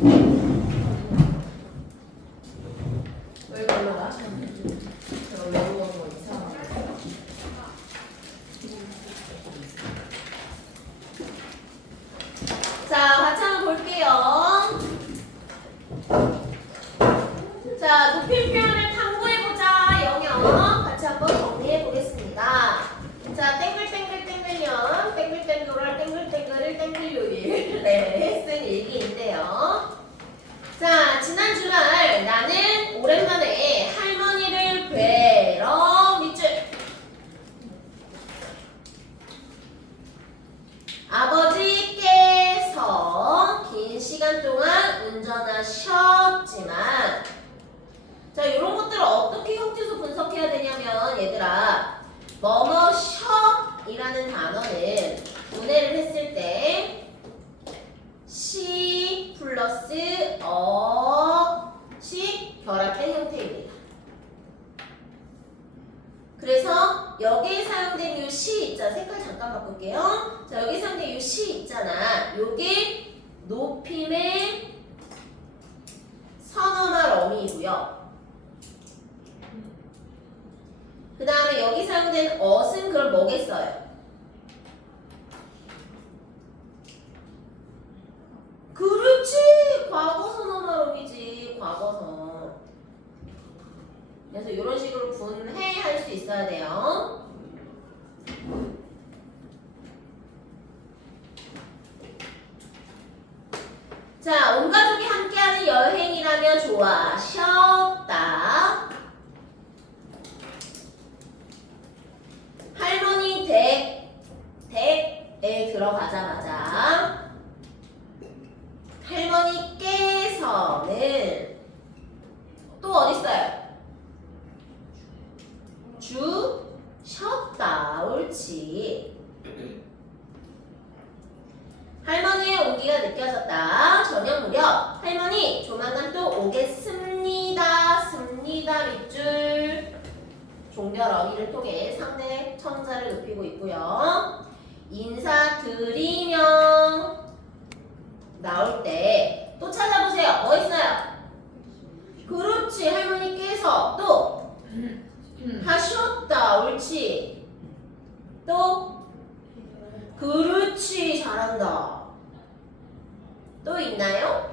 왜 걸러가? 제가 외우는 거 이상하게. 자, 같이 한번 볼게요. 자, 높임 표현을 탐구해보자. 영역. 같이 한번 정리해보겠습니다. 자, 땡글땡글땡글년, 땡글땡글월, 땡글땡글을 땡글요일. 네, 쓴 일기인데요. 자, 지난 주말 나는 오랜만에 할머니를 뵈러 밑줄. 아버지께서 긴 시간 동안 운전하셨지만, 자, 이런 것들을 어떻게 형태소 분석해야 되냐면, 얘들아, 뭐뭐셔이라는 단어는 분해를 했을 때 시 플러스 어시 결합된 형태입니다. 그래서 여기에 사용된 이 시 있잖아. 색깔 잠깐 바꿀게요. 자, 여기 사용된 이 시 있잖아. 요게 높임의 선어말 어미이고요. 그 다음에 여기 사용된 어은 그럼 뭐겠어요? 그렇지! 과거선 어말음이지. 과거선. 그래서 이런 식으로 분해할 수 있어야 돼요. 자, 온 가족이 함께하는 여행이라면 좋아하셨다. 할머니 댁에 들어가자마자 할머니께서는 또 어딨어요? 주셨다. 옳지. 할머니의 온기가 느껴졌다. 저녁 무렵 할머니 조만간 또 오겠습니다. 습니다 밑줄. 종결 어휘를 통해 상대 청자를 높이고 있고요. 인사드리며 나올 때 또 찾아보세요. 뭐 있어요? 그렇지. 할머니께서 또 하셨다. 옳지. 또 그렇지. 잘한다. 또 있나요?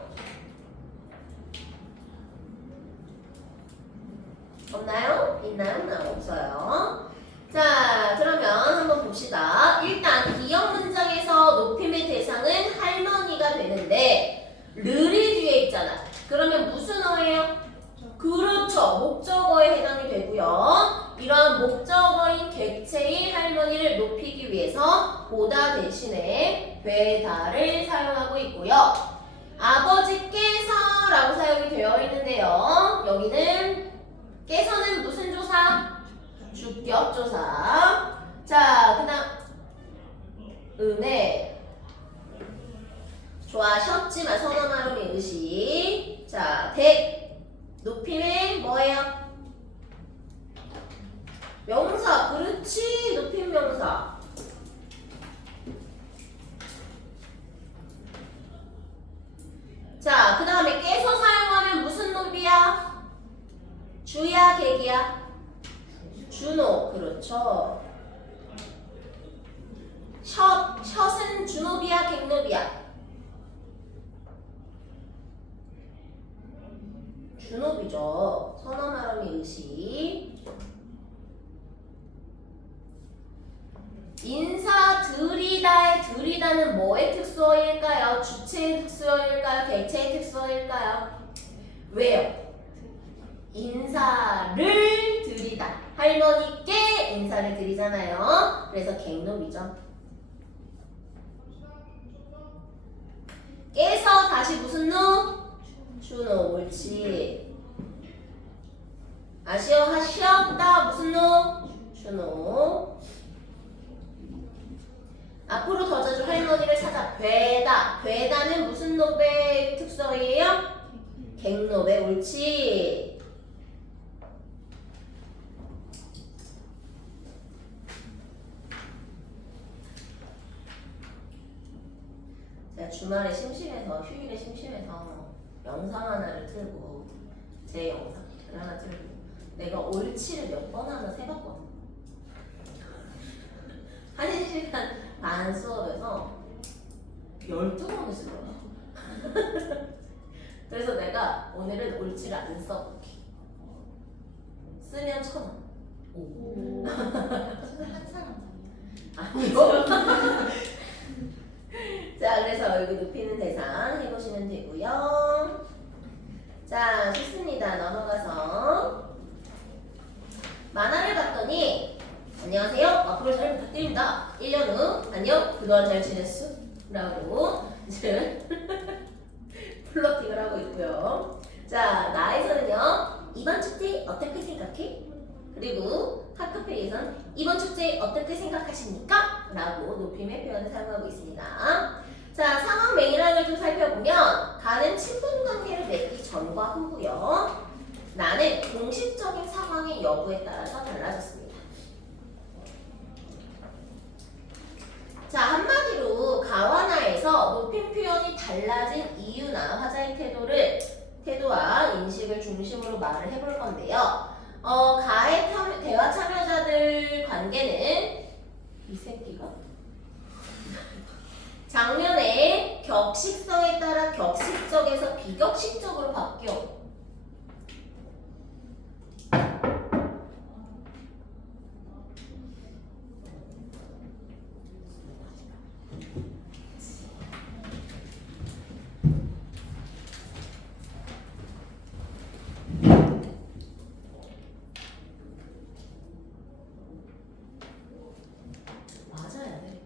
없나요? 있나요? 나 없어요. 자, 그러면 한번 봅시다. 일단 기역 문장에서 높임의 대상은 할머니가 되는데 르리 뒤에 있잖아. 그러면 무슨 어예요? 그렇죠. 목적어에 해당이 되고요. 이러한 목적어인 객체인 할머니를 높이기 위해서 보다 대신에 되다를 사용하고 있고요. 아버지께서 라고 사용이 되어 있는데요. 여기는 깨서는 무슨 조사? 주격조사. 자, 그 다음 은혜. 좋아하셨지만 선언하려면 의시. 자, 댁. 높임의 뭐예요? 명사. 그렇지. 높임 명사. 자, 그 다음에 깨서 사용하면 무슨 높이야? 주야, 객이야? 준호. 그렇죠. 셔은 준호비야, 객노비야? 준호비죠. 선어말음의 의시. 인사드리다의 드리다는 뭐의 특수어일까요? 주체의 특수어일까요? 객체의 특수어일까요? 왜요? 인사를 드리다. 할머니께 인사를 드리잖아요. 그래서 객노비죠. 깨서 다시 무슨 노? 준호. 옳지. 아쉬워 하셨다. 무슨 노? 준호. 앞으로 더 자주 할머니를 찾아 뵈다. 뵈다는 무슨 노베의 특성이에요? 객노베. 옳지. 제가 주말에 심심해서 휴일에 심심해서 영상 하나를 틀고 제 영상을 하나 틀고 내가 옳지를 몇 번 하나 세봤거든. 1시간 반 수업에서 12번을 쓰더라. 그래서 내가 오늘은 옳지를 안 써볼게. 쓰면 1,000원. 오. 한 사람 아니요. 자, 그래서 여기 높이는 대상 해보시면 되고요. 자, 좋습니다. 넘어가서 만화를 봤더니 안녕하세요. 앞으로 잘 부탁드립니다. 1년 후 안녕. 그동안 잘 지냈어? 라고 이제 플러팅을 하고 있고요. 자, 나에서는요. 이번 축제 어떻게 생각해? 그리고 카카페에선 이번 축제 어떻게 생각하십니까? 라고 높임의 표현을 사용하고 있습니다. 자, 상황 맥락을 좀 살펴보면 가는 친분 관계를 맺기 전과 후고요. 나는 공식적인 상황의 여부에 따라서 달라졌습니다. 자, 한마디로 가와나에서 높임 표현이 달라진 이유나 화자의 태도와 인식을 중심으로 말을 해볼 건데요. 가의 대화 참여자들 관계는 이 새끼가 장면의 격식성에 따라 격식적에서 비격식적으로 바뀌어. 맞아야 돼.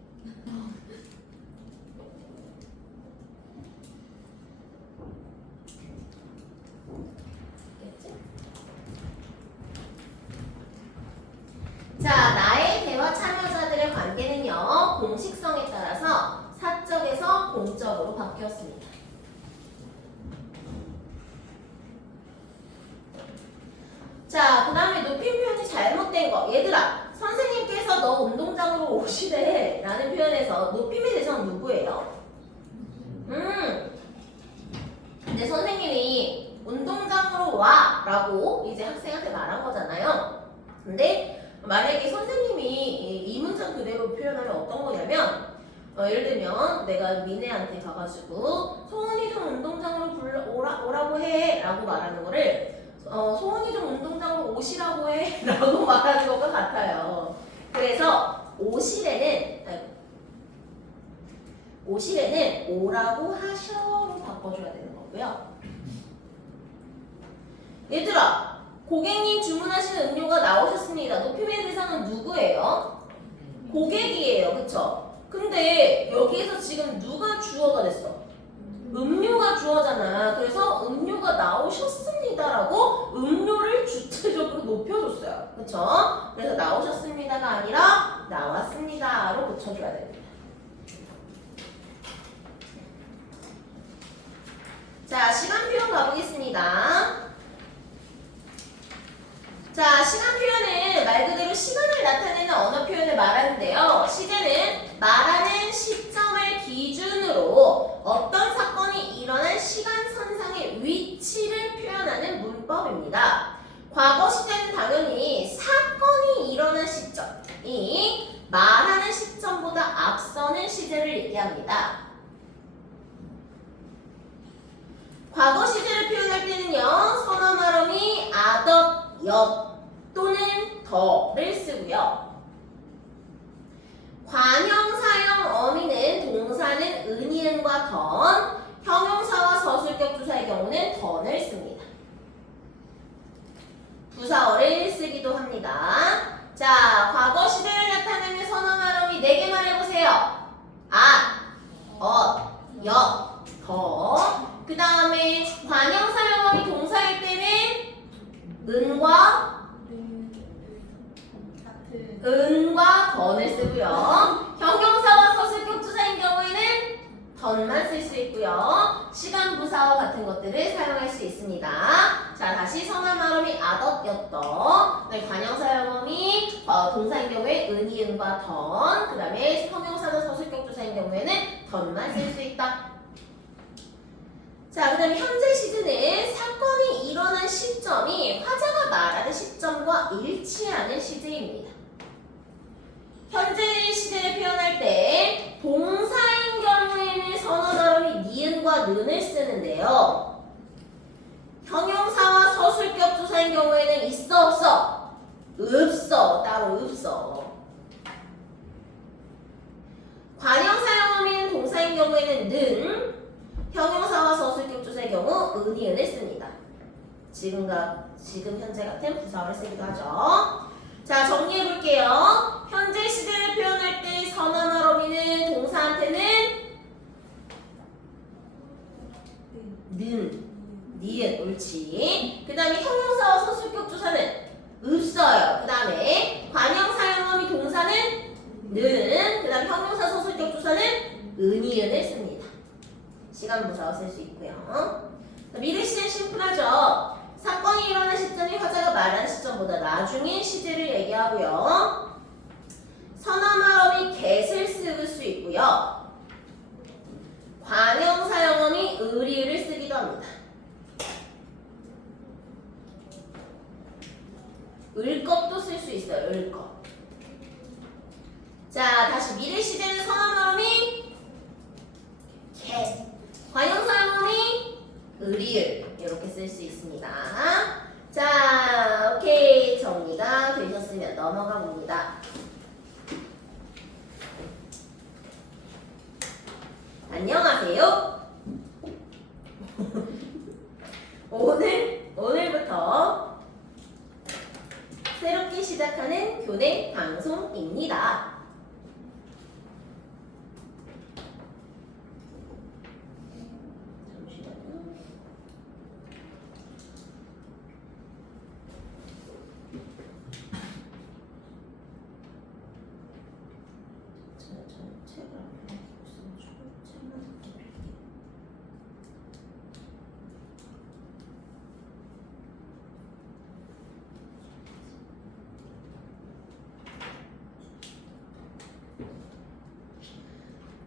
알겠지? 자, 나의 대화 참여자들의 관계는요, 공식성에 따라서 사적에서 공적으로 바뀌었습니다. 자, 그 다음에 높임 표현이 잘못된 거. 얘들아, 선생님께서 너 운동장으로 오시래 라는 표현에서 높임의 대상은 누구예요? 근데 선생님이 운동장으로 와 라고 이제 학생한테 말한 거잖아요. 근데 만약에 선생님이 이 문장 그대로 표현하면 어떤 거냐면 예를 들면 내가 미네한테 가가지고 소은이 좀 운동장으로 오라고 해 라고 말하는 거를 소은이 좀 운동장으로 오시라고 해 라고 말하는 것과 같아요. 그래서 오시래는 오라고 하셔로 바꿔줘야 되는 거고요. 얘들아, 고객님 주문하신 음료가 나오셨습니다. 높임의 대상은 누구예요? 고객이에요. 그쵸? 근데 여기에서 지금 누가 주어가 됐어? 음료가 주어잖아. 그래서 음료가 나오셨습니다라고 음료를 주체적으로 높여줬어요. 그쵸? 그래서 나오셨습니다가 아니라 나왔습니다로 붙여줘야 됩니다. 자, 시간 표현 가보겠습니다. 자, 시간 표현은 말 그대로 시간을 나타내는 언어 표현을 말하는데요. 시제는 말하는 시점을 기준으로 어떤 사건이 일어난 시간선상의 위치를 표현하는 문법입니다. 과거 시제는 당연히 사건이 일어난 시점이 말하는 시점보다 앞서는 시제를 얘기합니다. 과거 시제를 표현할 때는요. 선어 말음이 아덧, 엿 또는 더를 쓰고요. 관형사형 어미는 동사는 은이은과 던, 형용사와 서술격 주사의 경우는 던을 씁니다. 부사어를 쓰기도 합니다. 자, 과거 시제를 나타내는 선어 말음이 4개 말해보세요. 엿, 더. 그 다음에 관형사형어미 동사일 때는 은과 던을 쓰고요. 형용사와 서술격 주사인 경우에는 던만 쓸 수 있고요. 시간 부사어 같은 것들을 사용할 수 있습니다. 자, 다시 선어 말음이 아덧, 엿더. 관형사형어미 동사인 경우에 은이은과 던. 그 다음에 형용사나 서술격 주사인 경우에는 던만 쓸 수 있다. 자, 그 다음에 현재 시제는 사건이 일어난 시점이 화자가 말하는 시점과 일치하는 시제입니다. 현재 시제를 표현할 때 동사인 경우에는 선어 발음이 니은과 는을 쓰는데요. 형용사와 서술격 조사인 경우에는 있어 없어? 없어. 따로 없어. 관형사 영어민 동사인 경우에는 는, 형용사와 서술격 조사의 경우 은이은을 씁니다. 지금 현재 같은 부사어를 쓰기도 하죠. 자, 정리해 볼게요. 현재 시제를 표현할 때 선언어 어미는 동사한테는 는, 니은, 옳지. 그 다음에 형용사와 서술격 조사는 없어요. 그 다음에 관형사 어미 동사는 는, 그 다음에 형용사 서술격 조사는 은이은을 씁니다. 시간 부사어 쓸 수 있고요. 미래 시제는 심플하죠. 사건이 일어난 시점이 화자가 말하는 시점보다 나중인 시제를 얘기하고요. 선언어미 get을 쓸 수 있고요. 관형사 영어미 의리를 쓰기도 합니다. 을 것도 쓸 수 있어요. 을 것. 자, 다시 미래 시제는 선언어미 get, 관형사 영어미 의리을 이렇게 쓸 수 있습니다. 자, 오케이. 정리가 되셨으면 넘어가 봅니다. 안녕하세요. 오늘부터 새롭게 시작하는 교내 방송입니다.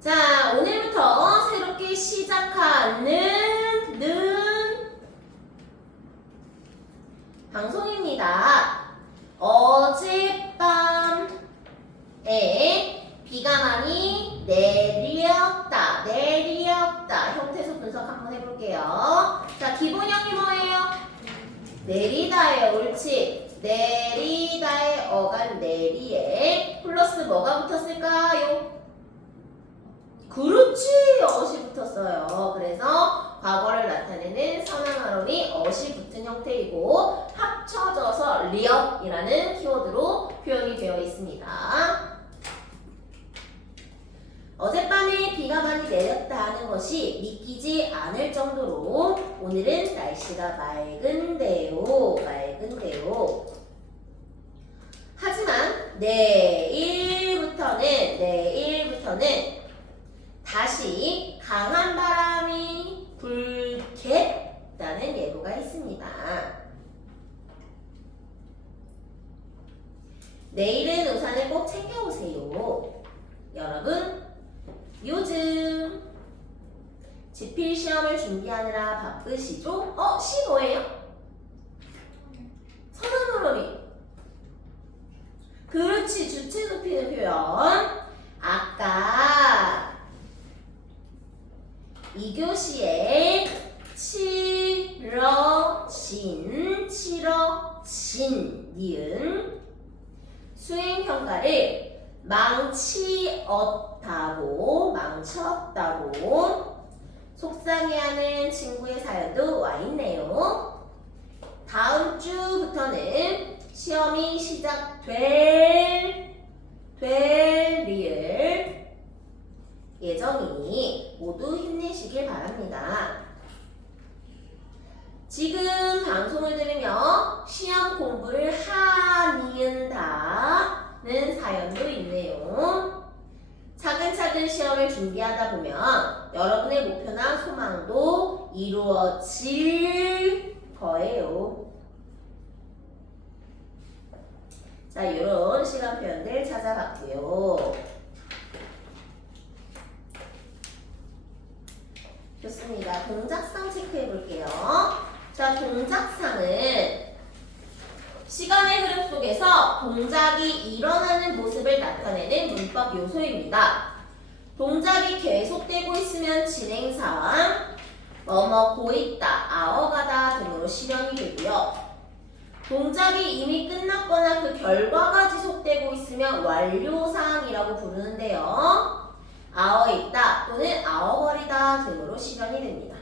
자, 오늘부터 새롭게 시작하는 방송입니다. 어젯밤에 비가 많이 내렸다. 형태소 분석 한번 해볼게요. 자, 기본형이 뭐예요? 내리다예요. 옳지. 내리다의 어간 내리에 플러스 뭐가 붙었을까요? 그렇지. 어시 붙었어요. 그래서 과거를 나타내는 선행어음이 어시 붙은 형태이고 합쳐져서 리엇이라는 키워드로 표현이 되어 있습니다. 어젯밤에 비가 많이 내렸다 하는 것이 믿기지 않을 정도로 오늘은 날씨가 맑은데요. 하지만 내일부터는 다시 강한 바람이 불겠다는 예보가 있습니다. 내일은 우산을 꼭 챙겨오세요. 여러분, 요즘 지필 시험을 준비하느라 바쁘시죠? 시 뭐예요? 선언어미. 그렇지. 주체 높이는 표현. 아까 2교시에 치러진 니은 수행평가를 망쳤다고 속상해하는 친구의 사연도 와 있네요. 다음 주부터는 시험이 시작될 리을 예정이니 모두 힘내시길 바랍니다. 지금 방송을 들으며 시험 공부를 하니은다는 사연도 있네요. 차근차근 시험을 준비하다 보면 여러분의 목표나 소망도 이루어질 거예요. 자, 이런 시간 표현들 찾아봤고요. 좋습니다. 동작상 체크해 볼게요. 자, 동작상은 시간의 흐름 속에서 동작이 일어나는 모습을 나타내는 문법 요소입니다. 동작이 계속되고 있으면 진행상, 뭐뭐 있다, 아어가다 등으로 실현이 되고요. 동작이 이미 끝났거나 그 결과가 지속되고 있으면 완료사항이라고 부르는데요. 아어 있다 또는 아어거리다 등으로 실현이 됩니다.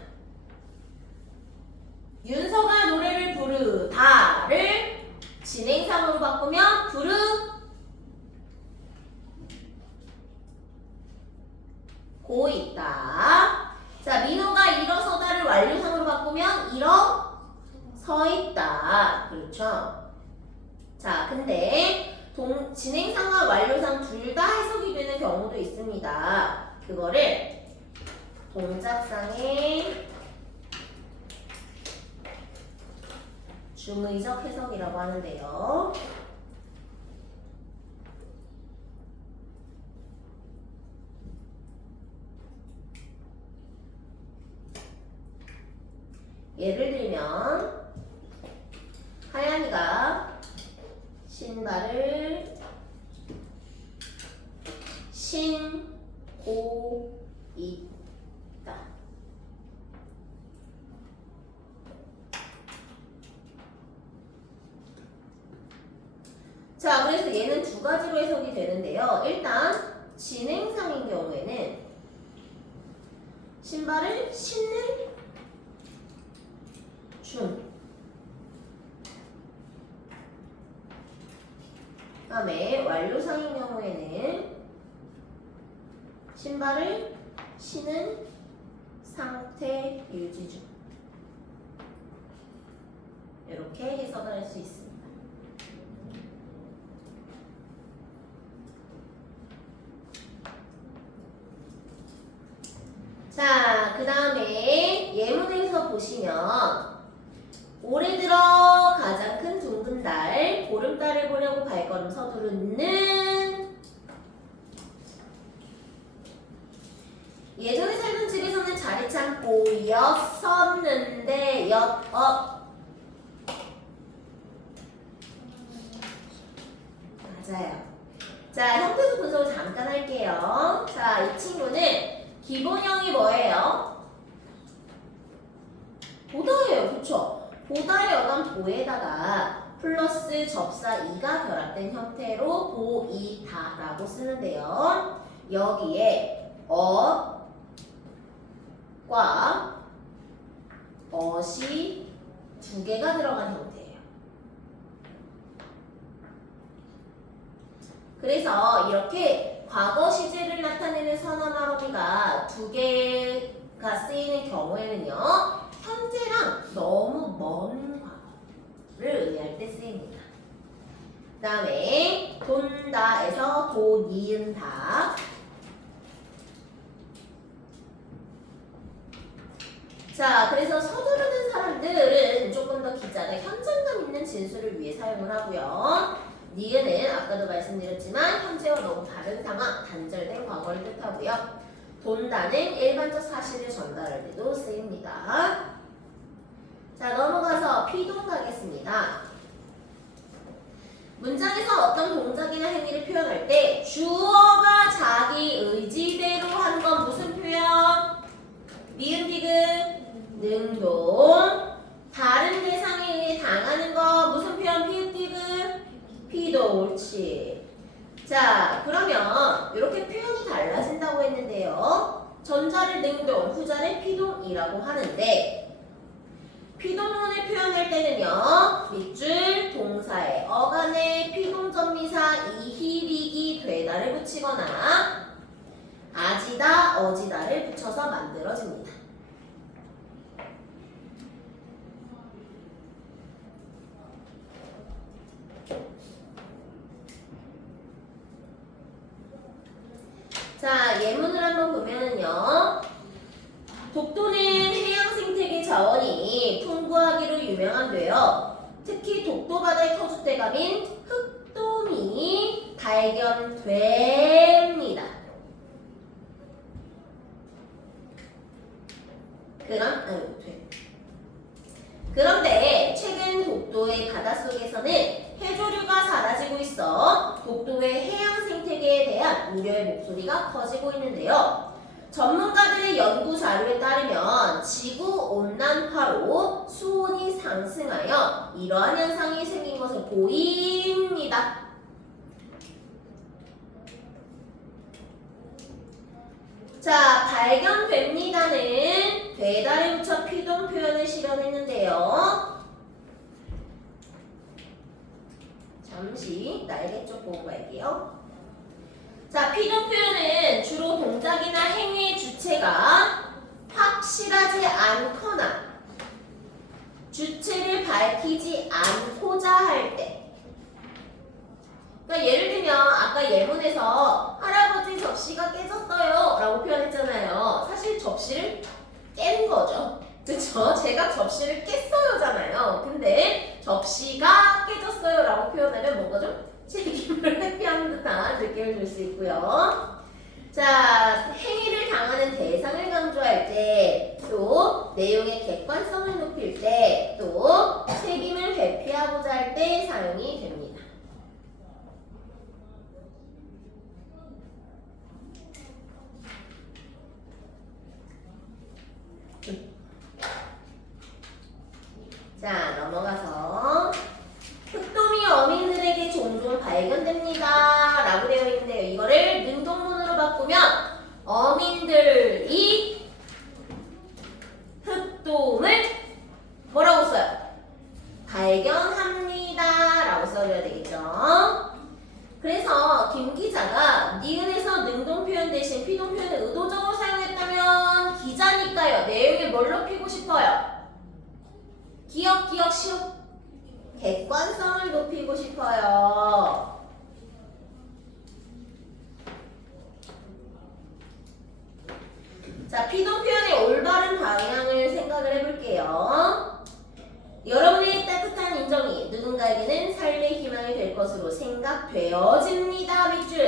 윤서가 노래를 부르다를 진행상으로 바꾸면 부르고 있다. 자, 민호가 일어서다를 완료상으로 바꾸면 일어서 있다. 그렇죠? 자, 근데 진행상과 완료상 둘 다 해석이 되는 경우도 있습니다. 그거를 동작상의 중의적 해석이라고 하는데요. 예를 들면 하얀이가 신발을 신고 있다. 자, 그래서 얘는 두 가지로 해석이 되는데요. 일단 진행상인 경우에는 신발을 신는 중, 다음에 완료상인 경우에는 신발을 신은 상태 유지 중, 이렇게 해석을 할 수 있습니다. 자, 그 다음에 예문에서 보시면 올해 들어 가장 큰 둥근 달, 보름달을 보려고 발걸음 서두르는, 예전에 살던 집에서는 자리 참고 였었는데 맞아요. 자, 형태수 분석을 잠깐 할게요. 자, 이 친구는 기본형이 뭐예요? 보다예요. 그쵸? 보다의 어감 보에다가 플러스 접사 이가 결합된 형태로 보이다라고 쓰는데요. 여기에 어과 어시 두 개가 들어간 형태예요. 그래서 이렇게 과거 시제를 나타내는 선언 어휘가 두 개가 쓰이는 경우에는요, 현재랑 너무 먼 과거를 의미할 때 쓰입니다. 그 다음에 돈다에서 돈이은다. 자, 그래서 서두르는 사람들은 조금 더 기자가 현장감 있는 진술을 위해 사용을 하고요. 니은은 아까도 말씀드렸지만 현재와 너무 다른 상황, 단절된 과거를 뜻하고요. 돈다는 일반적 사실을 전달할 때도 쓰입니다. 자, 넘어가서 피동 가겠습니다. 문장에서 어떤 동작이나 행위를 표현할 때 주어가 자기 의지대로 한 건 무슨 표현? 니은 디귿 능동. 다른 대상에 의해 당하는 거 무슨 표현? 피읍 디귿 피도. 옳지. 자, 그러면 이렇게 표현이 달라진다고 했는데요. 전자를 능동, 후자를 피동이라고 하는데 피동문을 표현할 때는요, 밑줄 동사에 어간에 피동전미사 이히리기 되다를 붙이거나 아지다, 어지다를 붙여서 만들어집니다. 자, 예문을 한번 보면은요. 독도는 해양 생태계 자원이 풍부하기로 유명한데요. 특히 독도 바다의 터줏대감인 흑돔이 발견됩니다. 그런데 최근 독도의 바닷속에서는 해조류가 사라지고 있어 독도의 해양 생태계에 대한 우려의 목소리가 커지고 있는데요. 전문가들의 연구 자료에 따르면 지구 온난화로 수온이 상승하여 이러한 현상이 생긴 것으로 보입니다. 자, 발견됩니다는 배달에 붙여 피동 표현을 실현했는데요. 잠시 날개 쪽 보고 갈게요. 자, 피동 표현은 주로 동작이나 행위의 주체가 확실하지 않거나 주체를 밝히지 않고자 할 때. 그러니까 예를 들면 아까 예문에서 할아버지 접시가 깨졌어요 라고 표현했잖아요. 사실 접시를 깬 거죠. 그쵸? 제가 접시를 깼어요잖아요. 근데 접시가 깨졌어요 라고 표현하면 뭔가 좀 책임을 회피하는 듯한 느낌을 줄 수 있고요. 자, 행위를 당하는 대상을 강조할 때, 또 내용의 객관성을 높일 때, 또 책임을 회피하고자 할 때 사용이 됩니다. 자, 넘어가서 흑돔이 어민들에게 종종 발견됩니다 라고 되어 있는데요. 이거를 능동문으로 바꾸면 어민들이 흑돔을 뭐라고 써요? 발견합니다 라고 써줘야 되겠죠. 그래서 김 기자가 니은에서 능동 표현 대신 피동 표현을 의도적으로 사용했다면 기자니까요. 내용을 뭘로 피고 싶어요? 기억 시옷 객관성을 높이고 싶어요. 자, 피동 표현의 올바른 방향을 생각을 해볼게요. 여러분의 따뜻한 인정이 누군가에게는 삶의 희망이 될 것으로 생각되어집니다. 밑줄.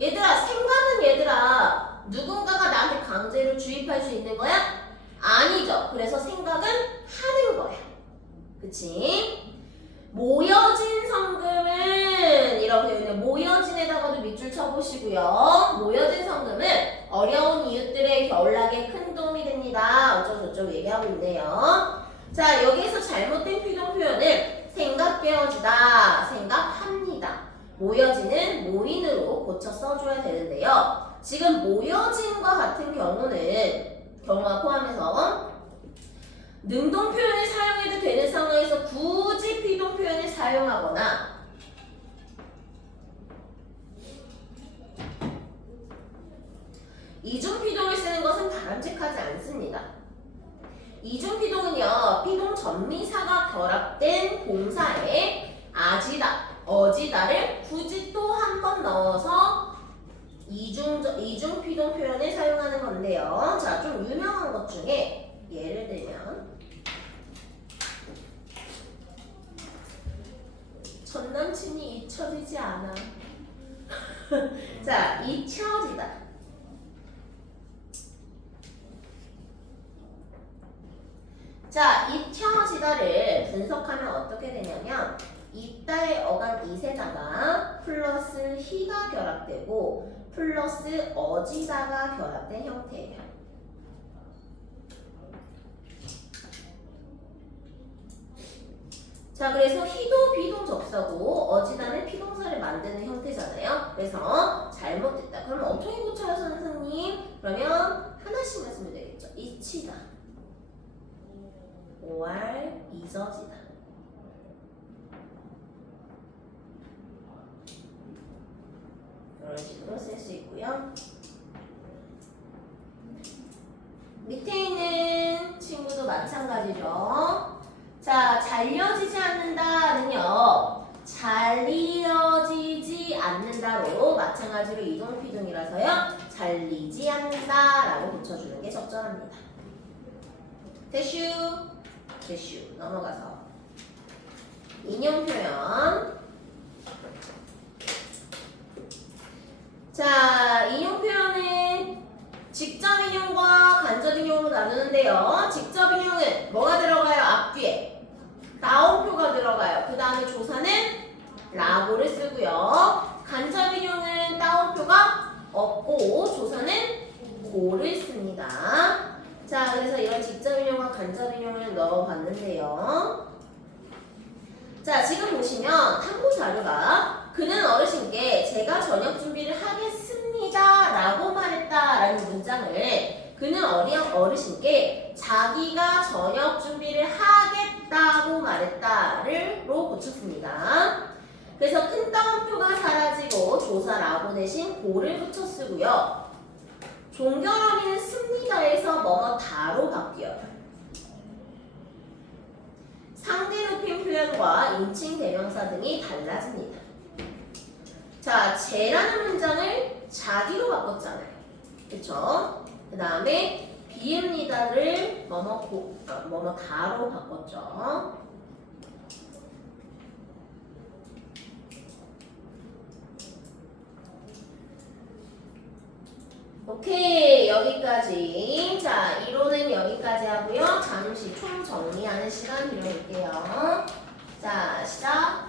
얘들아, 생각은 얘들아 누군가가 나한테 강제로 주입할 수 있는 거야? 아니죠. 그래서 생각은 하는 거야. 그치? 모여진 성금은 이렇게 되어 있는 모여진에다가도 밑줄 쳐보시고요. 모여진 성금은 어려운 이웃들의 겨울나기에 큰 도움이 됩니다. 어쩌고저쩌고 얘기하고 있네요. 자, 여기에서 잘못된 피동 표현은 생각되어지다, 생각합니다. 모여진은 모인으로 고쳐 써줘야 되는데요. 지금 모여진과 같은 경우가 포함해서 능동 표현을 사용해도 되는 상황에서 굳이 피동 표현을 사용하거나 이중 피동을 쓰는 것은 바람직하지 않습니다. 이중 피동은요, 피동 전미사가 결합된 동사에 아지다, 어지다를 굳이 또 한 번 넣어서 이중 피동 표현을 사용하는 건데요. 자, 좀 유명한 것 중에 예를 들면 전 남친이 잊혀지지 않아. 자, 잊혀지다. 자, 잊혀지다를 분석하면 어떻게 되냐면 이따의 어간 이세다가 플러스 히가 결합되고 플러스 어지다가 결합된 형태예요. 자, 그래서 히도 비동접사고 어지다는 피동사를 만드는 형태잖아요. 그래서 잘못됐다. 그러면 어떻게 고쳐요, 선생님? 그러면 하나씩만 쓰면 되겠죠. 잊히다. 오알 잊어지다. 이런 식으로 쓸 수 있고요. 밑에 있는 친구도 마찬가지죠. 자, 잘려지지 않는다는요. 잘리어지지 않는다로 마찬가지로 이동피동이라서요. 잘리지 않는다라고 붙여주는 게 적절합니다. 대슈 넘어가서 인용 표현. 자, 인용 표현은 직접 인용과 간접 인용으로 나누는데요. 직접 인용은 뭐가 들어가요? 앞뒤에 따옴표가 들어가요. 그 다음에 조사는 라고를 쓰고요. 간접 인용은 따옴표가 없고 조사는 고를 씁니다. 자, 그래서 이런 직접 인용과 간접 인용을 넣어봤는데요. 자, 지금 보시면 탐구 자료가 그는 어르신께 제가 저녁 준비를 하겠습니다 라고 말했다 라는 문장을 그는 어르신께 자기가 저녁 준비를 하겠다고 말했다로 붙였습니다. 그래서 큰 따옴표가 사라지고 조사 라고 대신 고를 붙여 쓰고요. 종결어미는 씁니다에서 뭐뭐다로 바뀌어요. 상대 높임 표현과 인칭 대명사 등이 달라집니다. 자, 제라는 문장을 자기로 바꿨잖아요. 그쵸? 그 다음에 비읍니다를 뭐뭐다로 바꿨죠. 오케이, 여기까지. 자, 이론은 여기까지 하고요. 잠시 총 정리하는 시간 드려볼게요. 자, 시작.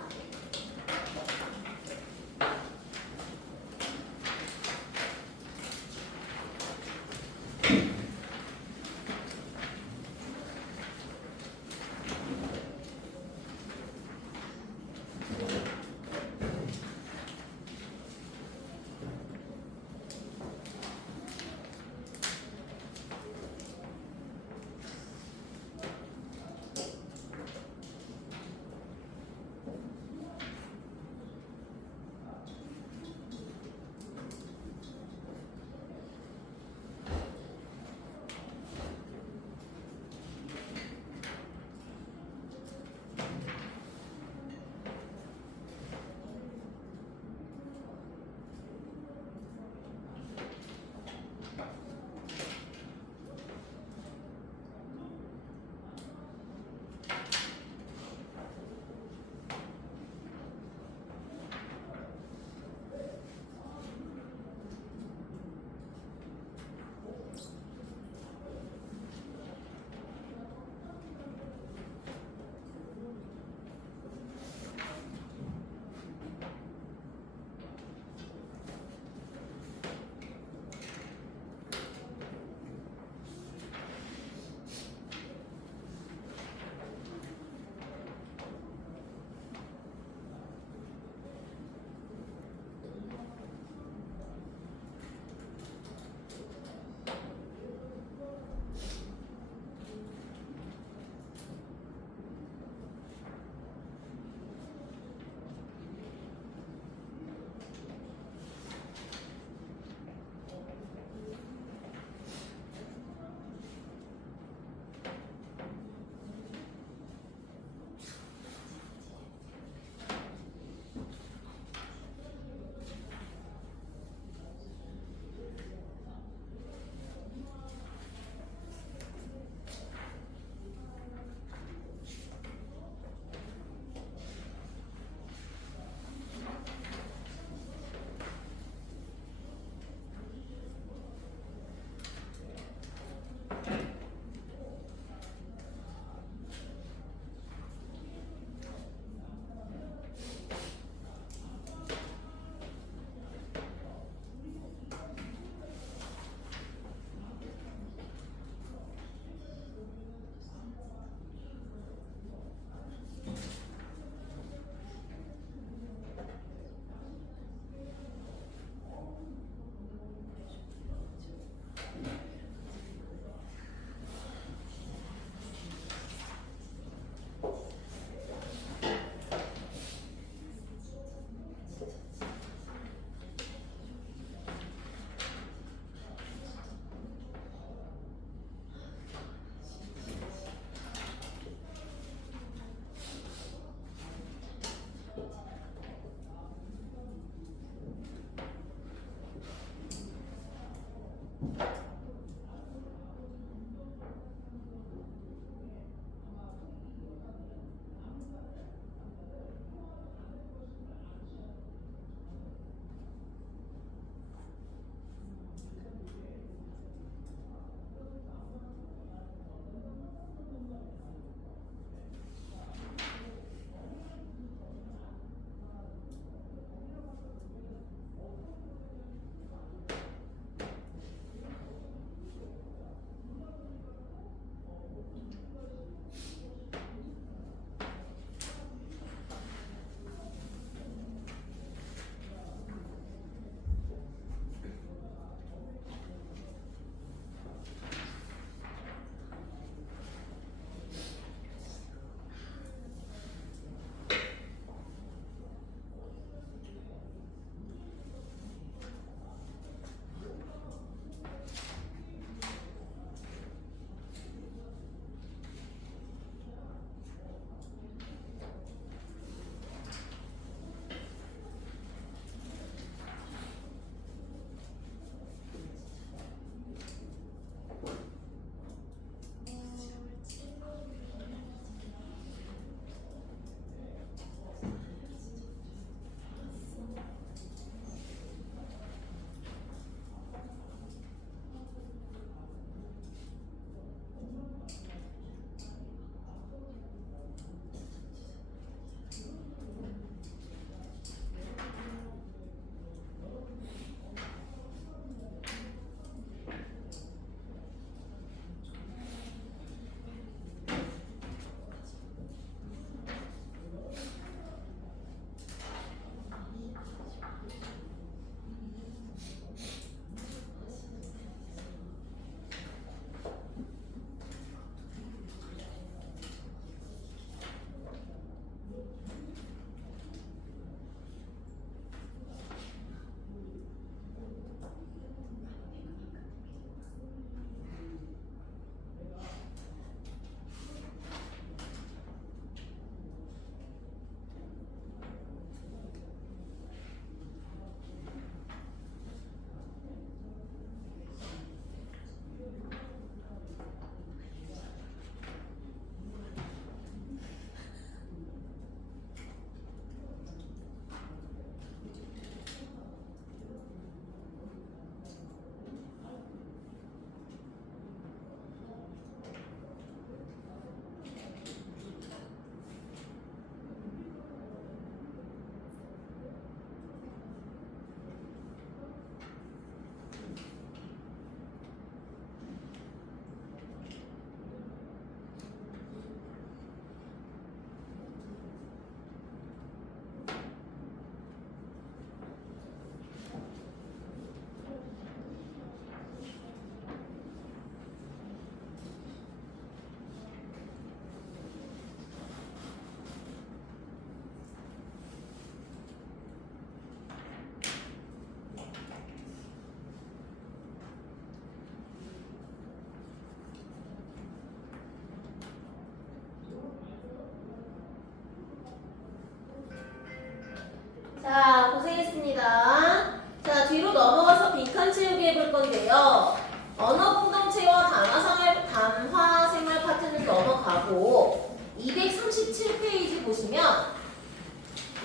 하겠습니다. 자, 뒤로 넘어가서 빈칸 채우기 해볼 건데요. 언어 공동체와 담화 생활 파트는 넘어가고 237페이지 보시면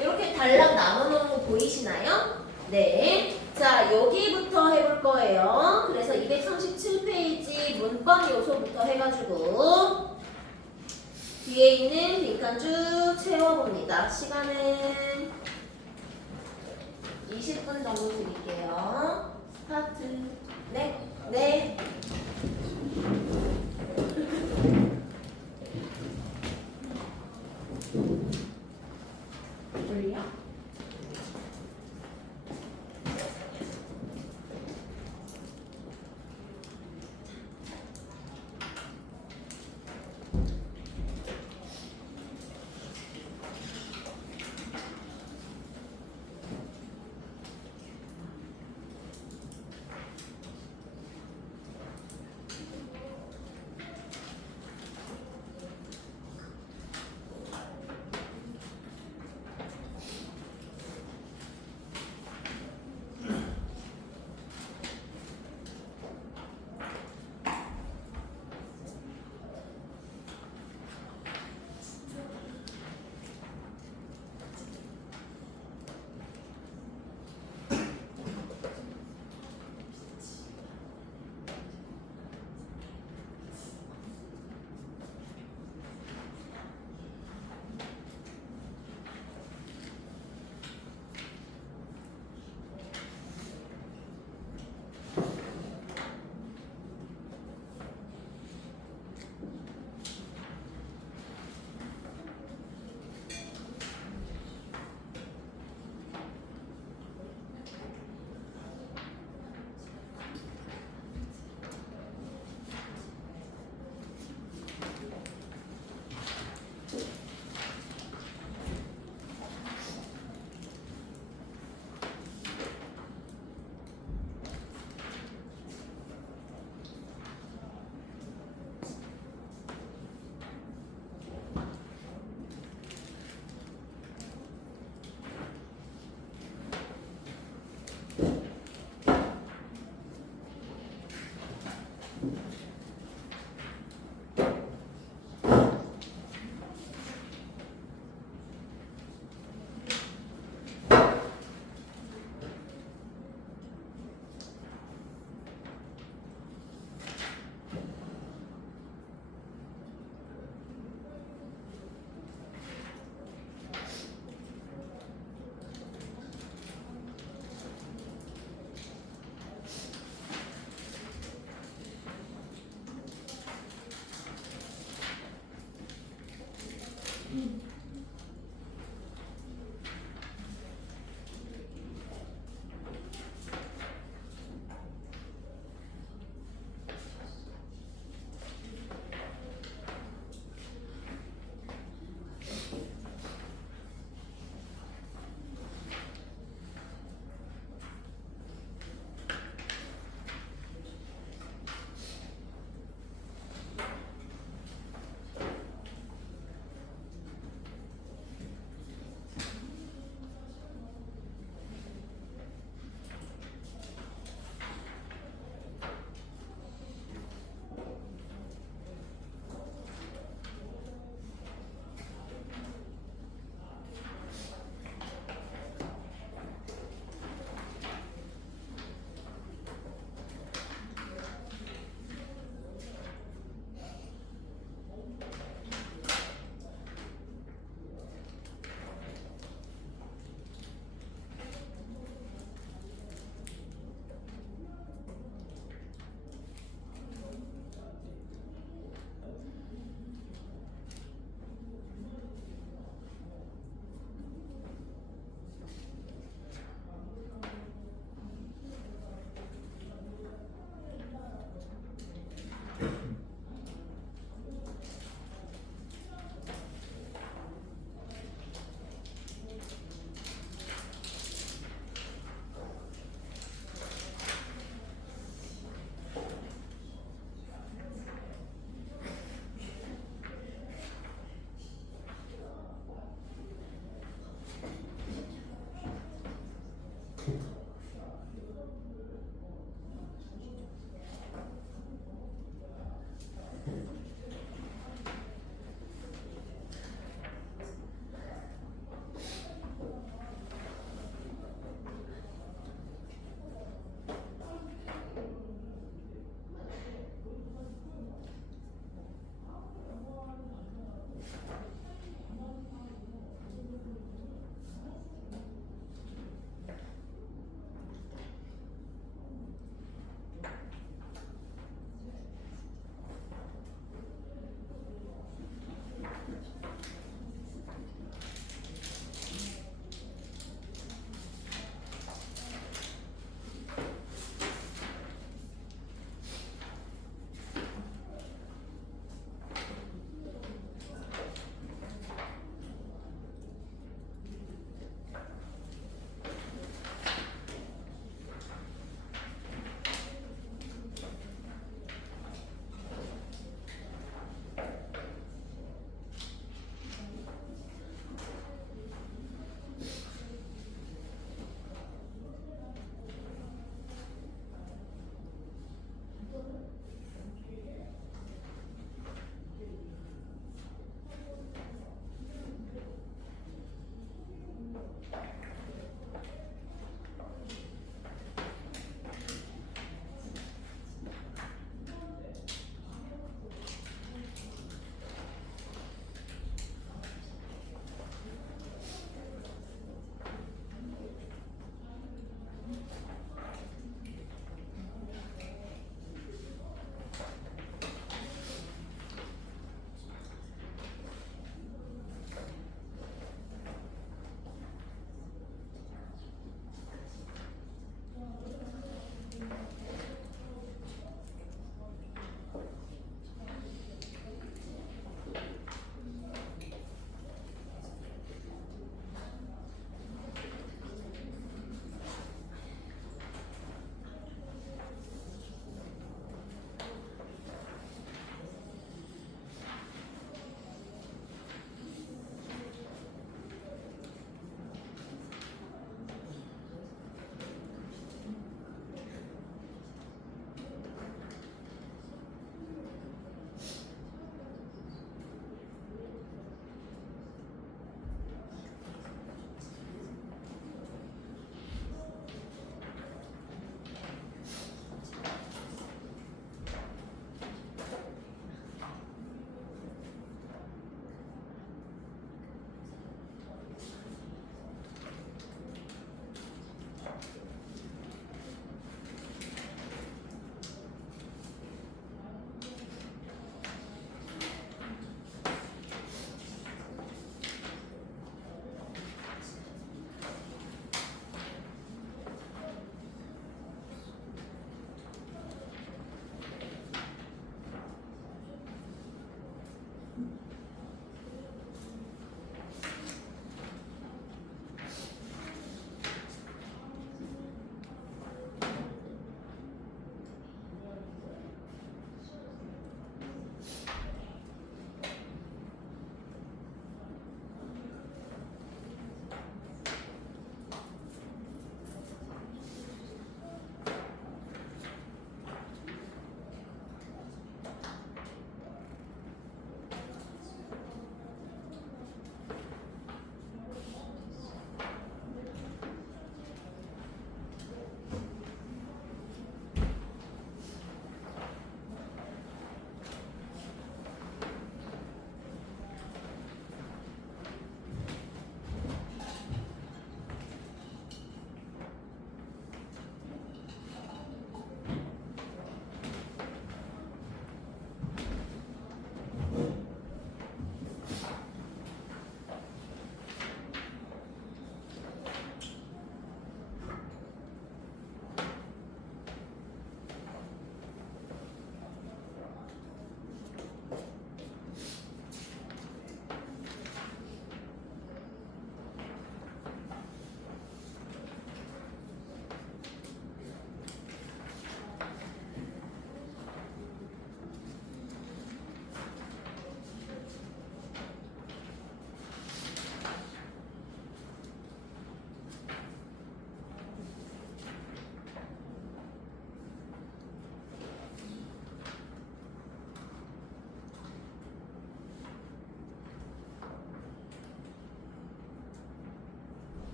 이렇게 단락 나눠놓은 거 보이시나요? 네. 자, 여기부터 해볼 거예요. 그래서 237페이지 문법 요소부터 해가지고 뒤에 있는 빈칸 쭉 채워봅니다. 시간은 20분 정도 드릴게요. 스타트. 네. 네. 졸려?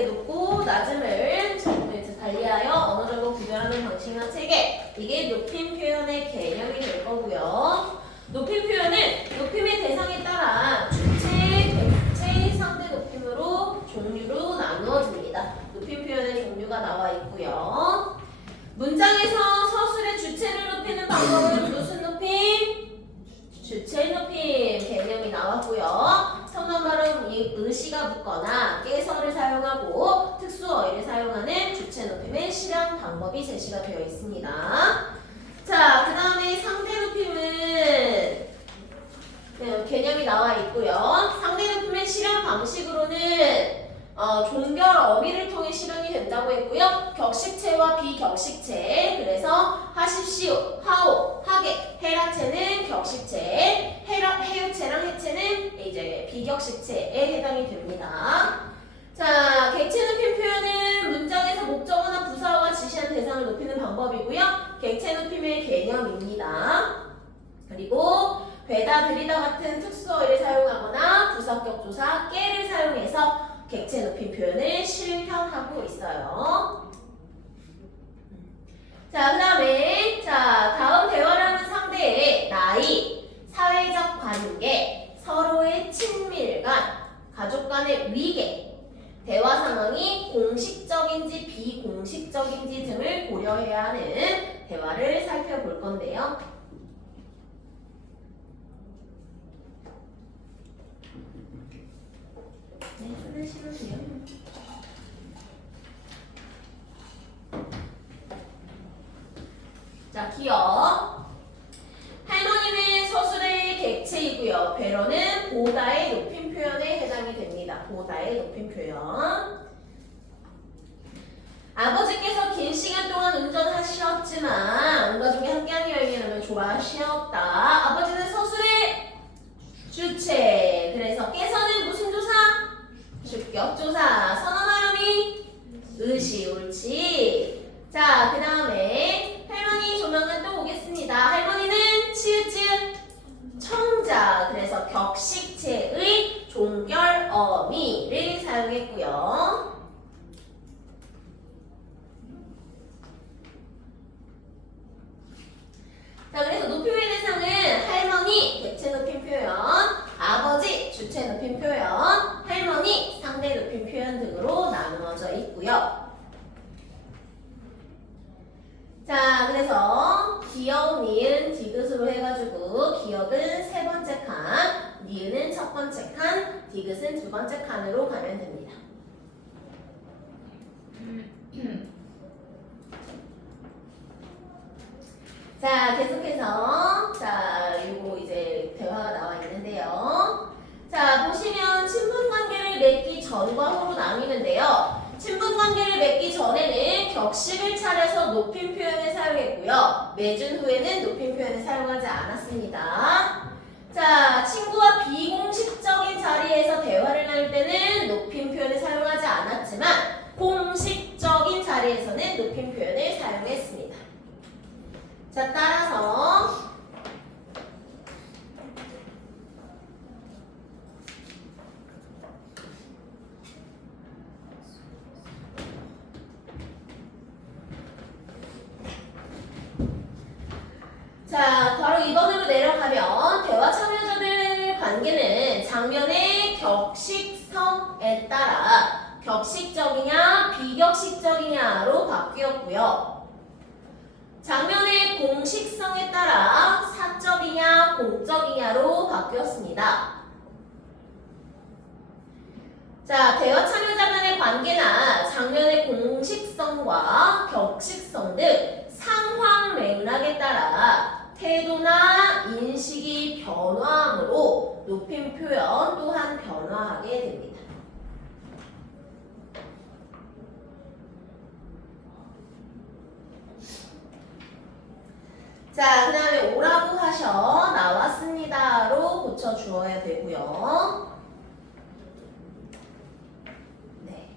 비슷하게 놓고 낮음을 달리하여 어느 정도 구별하는 방식이나 체계. 이게 높임 표현의 개념이 될 거고요. 높임 표현은 높임의 대상에 따라 주체, 객체, 상대 높임으로 종류로 나누어집니다. 높임 표현의 종류가 나와 있고요. 문장에서 서술의 주체를 높이는 방법은 무슨 높임? 주체 높임 개념이 나왔고요. 선어말은 이 의시가 붙거나 깨서를 사용하고 특수어휘를 사용하는 주체 높임의 실현 방법이 제시가 되어 있습니다. 자, 그 다음에 상대 높임은 개념이 나와 있고요. 상대 높임의 실현 방식으로는 종결 어미를 통해 실현이 된다고 했고요. 격식체와 비격식체. 그래서 하십시오, 하오, 하게, 해라체는 격식체, 해유체랑 해체는 이제 비격식체에 해당이 됩니다. 자, 객체 높임 표현은 문장에서 목적어나 부사어가 지시한 대상을 높이는 방법이고요. 객체 높임의 개념입니다. 그리고 되다, 들이다 같은 특수어휘를 사용하거나 부사격 조사, 깨를 사용해서 객체 높임 표현을 실현하고 있어요. 자, 그 다음에 다음 대화를 하는 상대의 나이, 사회적 관계, 서로의 친밀감, 가족 간의 위계, 대화 상황이 공식적인지 비공식적인지 등을 고려해야 하는 대화를 살펴볼 건데요. 네, 쓰시면 돼요. 자, 기억. 할머니는 서술의 객체이고요. 배러는 보다의 높임 표현에 해당이 됩니다. 보다의 높임 표현. 아버지께서 긴 시간 동안 운전하셨지만 온 가족이 함께하는 여행이라면 좋아하셨다. 아버지는 서술의 주체. 그래서 깨서는 무슨 조사? 주격조사. 선언하렴이 의시, 옳지. 자, 그 다음에 할머니 조명은 또 오겠습니다. 할머니는 치읓치읓 청자. 그래서 격식체의 종결 어미를 사용했고요. 자, 그래서 높임의 대상은 할머니, 객체 높임 표현, 아버지, 주체 높임 표현, 할머니, 상대 높임 표현 등으로 나누어져 있고요. 자, 그래서 기억, 니은, 디귿으로 해가지고 기억은 세 번째 칸, 니은은 첫 번째 칸, 디귿은 두 번째 칸으로 가면 됩니다. 자, 계속해서 요거 이제 대화가 나와 있는데요. 자, 보시면 친분 관계를 맺기 전과 후로 나뉘는데요. 친분 관계를 맺기 전에는 격식을 차려서 높임 표현을 사용했고요. 맺은 후에는 높임 표현을 사용하지 않았습니다. 자, 친구와 비공식적인 자리에서 대화를 나눌 때는 높임 표현을 사용하지 않았지만 공식적인 자리에서는 높임 표현을 사용했습니다. 자, 따라서 자, 바로 2번으로 내려가면 대화 참여자들 관계는 장면의 격식성에 따라 격식적이냐 비격식적이냐로 바뀌었고요. 장면의 공식성에 따라 사적이냐 공적이냐로 바뀌었습니다. 자, 대화 참여자 간의 관계나 장면의 공식성과 격식성 등 상황 맥락에 따라 태도나 인식이 변화함으로 높임 표현 또한 변화하게 됩니다. 자, 그 다음에 오라고 하셔, 나왔습니다로 고쳐주어야 되고요. 네.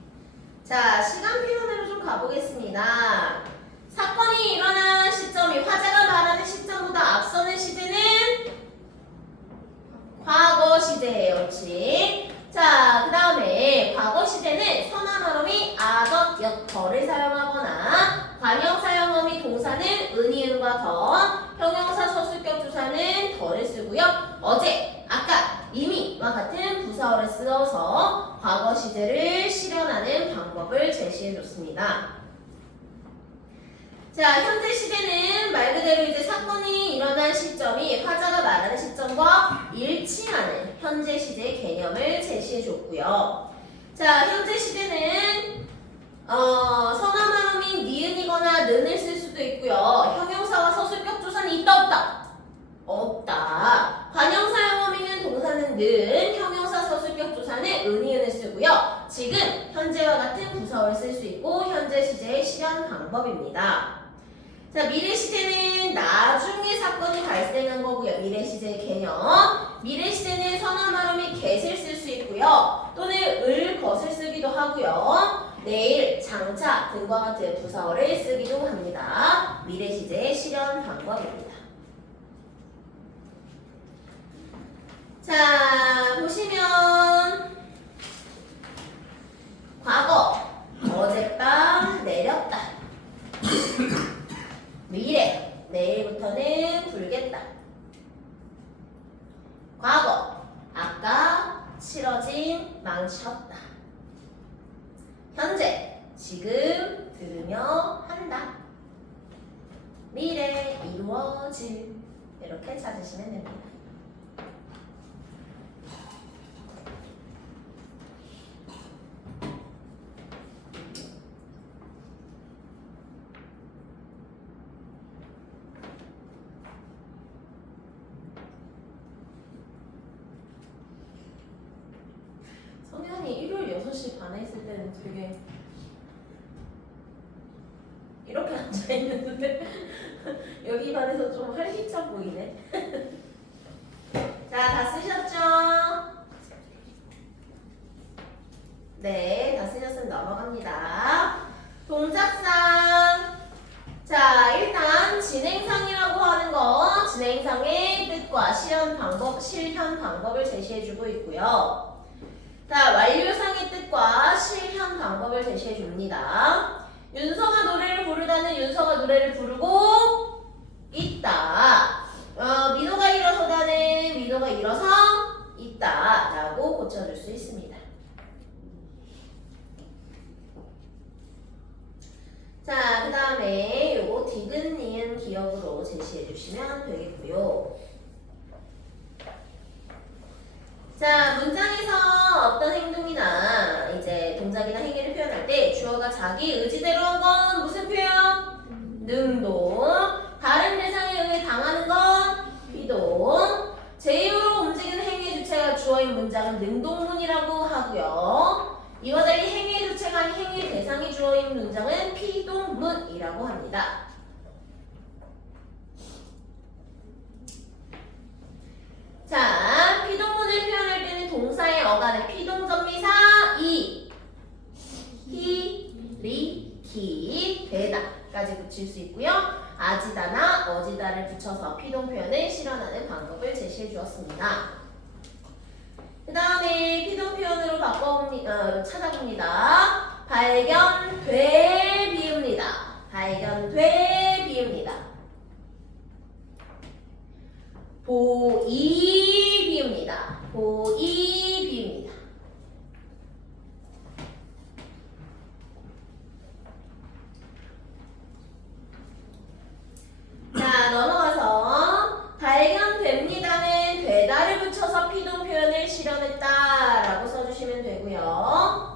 자, 시간 표현으로 좀 가보겠습니다. 사건이 일어난 시점이 화자가 말하는 시점보다 앞서는 시제는 과거 시제예요. 옳지. 자, 그 다음에 과거 시제는 선언 말어미 아더 엿더를 사용하거나 관형사용어미 동사는 은이응과 더, 형용사 서술격 조사는 더를 쓰고요. 어제, 아까, 이미와 같은 부사어를 쓰어서 과거 시제를 실현하는 방법을 제시해줬습니다. 자, 현재 시제는 말 그대로 이제 사건이 일어난 시점이 화자가 말하는 시점과 일치하는 현재 시제의 개념을 제시해줬고요. 자, 현재 시제는 선어말음이 니은이거나 는을 쓸 수도 있고요. 형용사와 서술격 조사는 있다 없다? 없다. 관형사용어미는 동사는 는, 형용사 서술격 조사는 은이은을 쓰고요. 지금 현재와 같은 부사어를 쓸 수 있고 현재 시제의 실현 방법입니다. 자, 미래 시제는 나중에 사건이 발생한 거고요. 미래 시제의 개념. 미래 시제는 선어말음이 get을 쓸 수 있고요. 또는 을, 것을 쓰기도 하고요. 내일, 장차 등과 같은 부사어를 쓰기도 합니다. 미래 시제의 실현 방법입니다. 자, 보시면 과거, 어젯밤 내렸다. 미래, 내일부터는 불겠다. 과거, 아까 치러진 망쳤다. 현재, 지금 들으며 한다. 미래, 이루어질. 이렇게 찾으시면 됩니다. 성현이 일요일 6시 반에 있을 때는 되게 이렇게 앉아있는데 여기 반에서 좀 활기차 보이네. 자, 다 쓰셨죠? 네, 다 쓰셨으면 넘어갑니다. 동작상. 자, 일단 진행상이라고 하는 거 진행상의 뜻과 실현 방법을 제시해주고 있고요. 자, 완료상의 뜻과 실현 방법을 제시해 줍니다. 윤서가 노래를 부르다는 윤서가 노래를 부르고 있다. 민호가 일어서다는 민호가 일어서 있다 라고 고쳐줄 수 있습니다. 자, 그 다음에 요거 디귿, 니은, 기억으로 제시해 주시면 되겠고요. 자, 문장에서 어떤 행동이나 이제 동작이나 행위를 표현할 때 주어가 자기 의지대로 한 건 무슨 표현? 능동. 다른 대상에 의해 당하는 건 비동. 제2로 움직이는 행위의 주체가 주어인 문장은 능동문이라고 하고요. 이와 달리 행위의 주체가 아닌 행위의 대상이 주어인 문장은 피동문이라고 합니다. 자, 피동문을 표현할 때는 동사의 어간에 피동전미사 이, 히, 리, 기, 되다까지 붙일 수 있고요. 아지다나 어지다를 붙여서 피동 표현을 실현하는 방법을 제시해 주었습니다. 그 다음에 피동 표현으로 찾아봅니다. 발견돼 비읍니다. 발견돼 비읍니다. 보이 비읍니다. 보이 비읍니다. 자, 넘어가서 발견됩니다는 되다를 붙여서 피동 표현을 실현했다 라고 써주시면 되고요.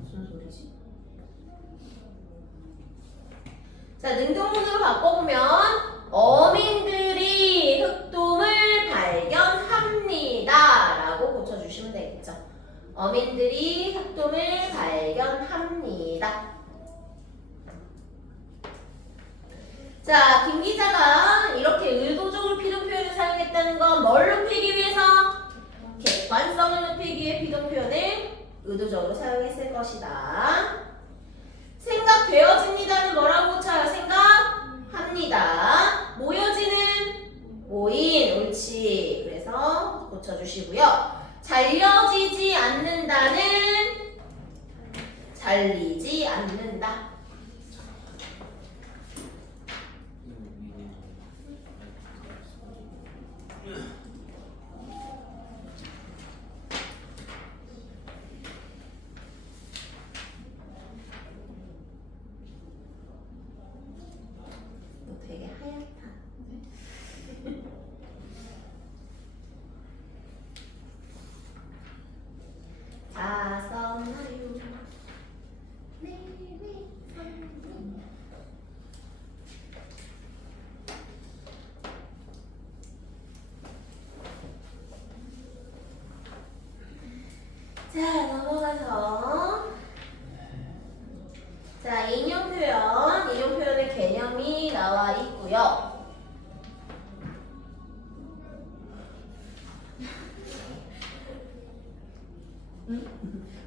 무슨 소리지? 자, 능동문으로 바꿔보면 어민들이 흑돔을 발견합니다 라고 고쳐주시면 되겠죠. 어민들이 흑돔을 발견합니다. 자, 김 기자가 이렇게 의도적으로 피동 표현을 사용했다는 건 뭘 높이기 위해서? 객관성을 높이기 위해 피동 표현을 의도적으로 사용했을 것이다. 생각되어집니다는 뭐라고 고쳐요? 생각합니다. 모여지는 모인, 옳지. 그래서 고쳐주시고요. 잘려지지 않는다는 잘리지 않는다. 너 되게 하얗다. 자, 써나요. 내리 선물. 자, 넘어가서 자, 인용 표현의 개념이 나와 있고요.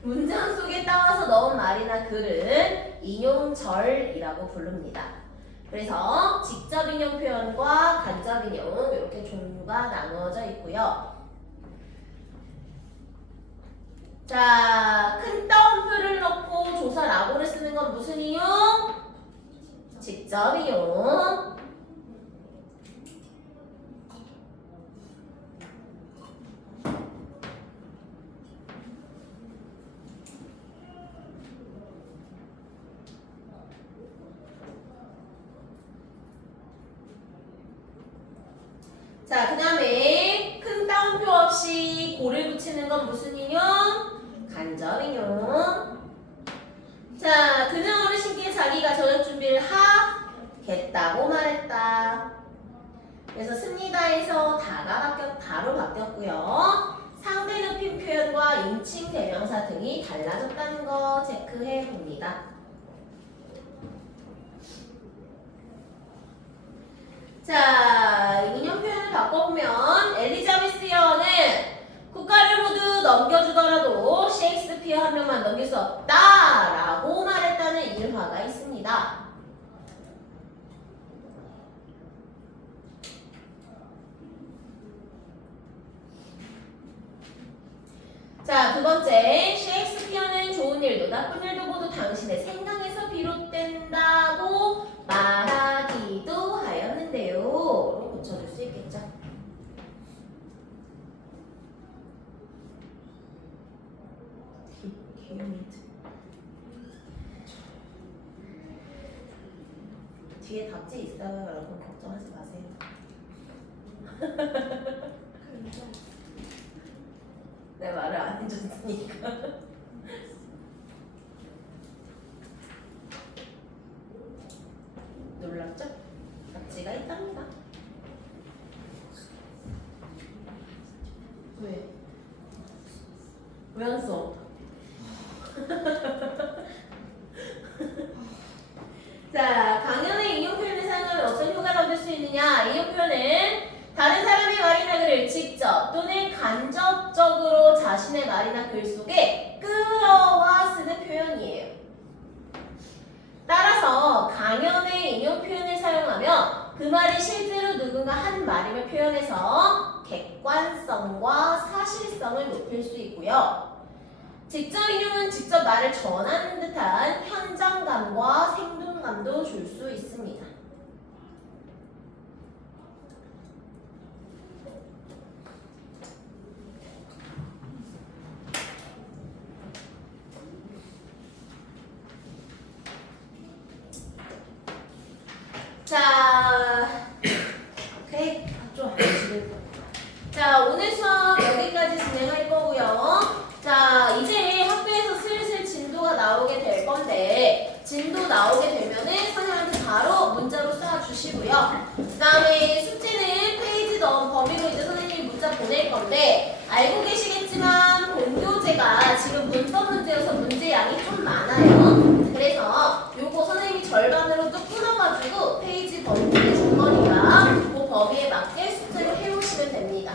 문장 속에 따와서 넣은 말이나 글은 인용절이라고 부릅니다. 그래서 직접 인용 표현과 간접 인용 이렇게 종류가 나누어져 있고요. 자, 큰 따옴표를 넣고 조사 라고를 쓰는 건 무슨 인용? 직접 인용. 자, 그 다음에 큰 따옴표 없이 고를 붙이는 건 무슨 인용? 간접 인용. 자, 그는 어르신께 자기가 저녁 준비를 하겠다고 말했다. 그래서 습니다에서 바로 바뀌었고요. 상대 높임 표현과 인칭 대명사 등이 달라졌다는 거 체크해 봅니다. 자, 인용 표현을 바꿔보면 엘리자베스 여왕은 국가를 모두 넘겨주더라도 셰익스피어 한 명만 넘길 수 없다 라고 말했다는 일화가 있습니다. 자, 두 번째, 셰익스피어는 좋은 일도 나쁜 일도 모두 당신의 생각에서 비롯된다고 말하기도 하였는데요. 로 고쳐줄 수 있겠죠? 뒤에 답지 있어요, 여러분. 걱정하지 마세요. 내 말을 안 해줬으니까. 놀랍죠? 답지가 있답니다. 왜? 왜 안 써? 자, 강연의 인용 표현을 사용하면 어떤 효과를 얻을 수 있느냐? 인용 표현은 다른 사람의 말이나 글을 직접 또는 간접적으로 자신의 말이나 글 속에 끌어와 쓰는 표현이에요. 따라서 강연의 인용 표현을 사용하면 그 말이 실제로 누군가 한 말임을 표현해서 객관성과 사실성을 높일 수 있고요. 직접 인용은 직접 말을 전하는 듯한 현장감과 생동감도 줄 수 있습니다. 자, 오케이. 좀 자, 오늘 수업 여기까지 진행할 거고요. 자, 이제 학교에서 슬슬 진도가 나오게 될 건데, 진도 나오게 되면은 선생님한테 바로 문자로 쏴주시고요. 그 다음에 숙제는 페이지 넣은 범위로 이제 선생님이 문자 보낼 건데, 알고 계시겠지만 본교재가 지금 문법 문제여서 문제 양이 좀 많아요. 그래서 요거 선생님이 절반으로 또 끊어가지고 페이지 범위에 준 거니까 그 범위에 맞게 숙제를 해오시면 됩니다.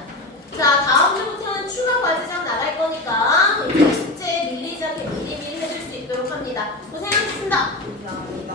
자, 다음 주부터는 추가 과제장 나갈 거니까 숙제 밀리지 않게 미리미리 해줄 수 있도록 합니다. 고생하셨습니다. 감사합니다.